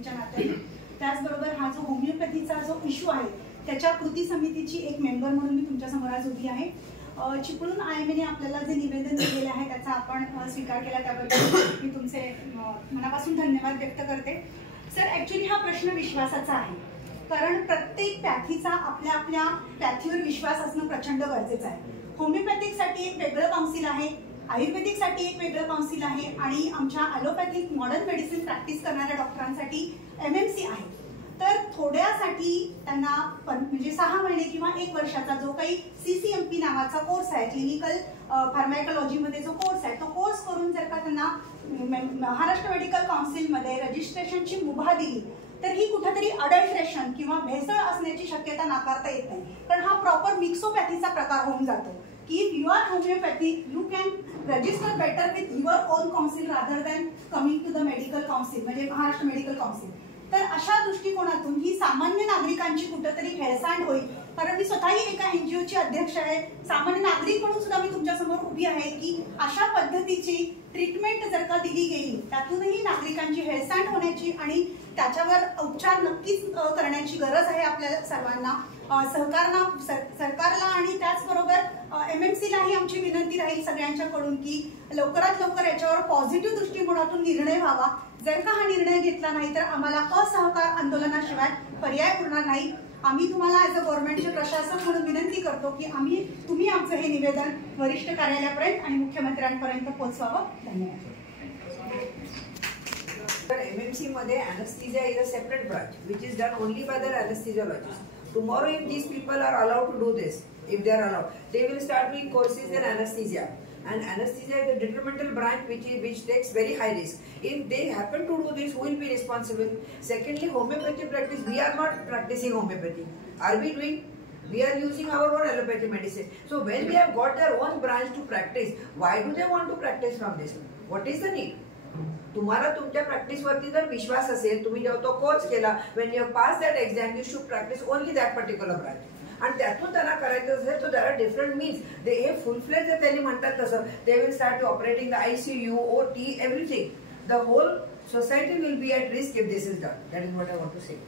व्यक्तीच्या नात्याने, त्याचबरोबर हा जो होमिओपॅथीचा जो इश्यू आहे त्याच्या कृती समितीची एक मेंबर म्हणून मी तुमच्यासमोर आज उभी आहे. चिपळूण IMAने आपल्याला जे निवेदन दिलेले आहे त्याचा आपण स्वीकार केला, त्याबद्दल मी तुमचे मनापासून धन्यवाद व्यक्त करते. सर, ॲक्च्युली हा प्रश्न विश्वासाचा आहे, कारण प्रत्येक पॅथीचा आपल्या आपल्या पॅथीवर विश्वास असणं प्रचंड गरजेचं आहे. होमिओपॅथिकसाठी एक वेगळं काउन्सिल आहे, आयुर्वेदिकसाठी एक वेगळं काउन्सिल आहे आणि आमच्या ॲलोपॅथिक मॉडर्न मेडिसिन प्रॅक्टिस करणाऱ्या डॉक्टरांसाठी MMC आहे. तर थोड्यासाठी त्यांना म्हणजे 6 महिने किंवा 1 वर्षाचा जो काही CCMP नावाचा कोर्स आहे, क्लिनिकल फार्माकोलॉजीमध्ये जो कोर्स आहे, तो कोर्स करून जर का त्यांना महाराष्ट्र मेडिकल काउन्सिलमध्ये रजिस्ट्रेशनची मुभा दिली तर ही कुठेतरी अडल्ट्रेशन किंवा भेसळ असण्याची शक्यता नाकारता येत नाही. कारण हा प्रॉपर मिक्सोपॅथीचा प्रकार होऊन जातो की you are homeopathic, you can register better with your own council rather than coming to the medical council, म्हणजे महाराष्ट्र मेडिकल काउन्सिल. तर अशा दृष्टिकोनातून ही सामान्य नागरिकांची कुठेतरी हेळसांड होईल. कारण मी स्वतःही एका NGOची अध्यक्ष आहे, सामान्य नागरिक म्हणून सुद्धा मी तुमच्यासमोर उभी आहे की अशा पद्धतीची ट्रीटमेंट जर का दिली गेली त्यातूनही नागरिकांची हेळसांड होण्याची आणि त्याच्यावर उपचार नक्कीच करण्याची गरज आहे आपल्या सर्वांना. सरकारला आणि त्याचबरोबर MMCलाही आमची विनंती राहील सगळ्यांच्याकडून की लवकरात लवकर याच्यावर पॉझिटिव्ह दृष्टिकोनातून निर्णय व्हावा. जर का हा निर्णय घेतला नाही तर आम्हाला असहकार आंदोलनाशिवाय पर्याय उरणार नाही. आम्ही तुम्हाला ॲज अ गव्हर्नमेंटचे प्रशासक म्हणून विनंती करतो की तुम्ही आमचं हे निवेदन वरिष्ठ कार्यालयापर्यंत आणि मुख्यमंत्र्यांपर्यंत पोहोचवावं. धन्यवाद. MMC मध्ये anesthesia is a separate branch which is done only by the anesthesiologist. Tomorrow if these people are allowed to do this, if they are allowed, they will start doing courses in anesthesia. And anesthesia is a detrimental branch which takes very high risk. If they happen to do this, who will be responsible? Secondly, homeopathy practice, we are not practicing homeopathy. Are we doing? We are using our own allopathy medicine. So when we have got their own branch to practice, why do they want to practice from this? What is the need? तुम्हाला तुमच्या practice वरती जर विश्वास असेल, तुम्ही जेव्हा तो course केला, when you pass that exam, you should practice only that particular branch. आणि त्यातून त्यांना करायचं असेल तर there are different means. हे फुल फ्लेज जर त्यांनी म्हणतात तसं, they will start operating the ICU, OT, everything. The whole society will be at risk if this is done. That is what I want to say.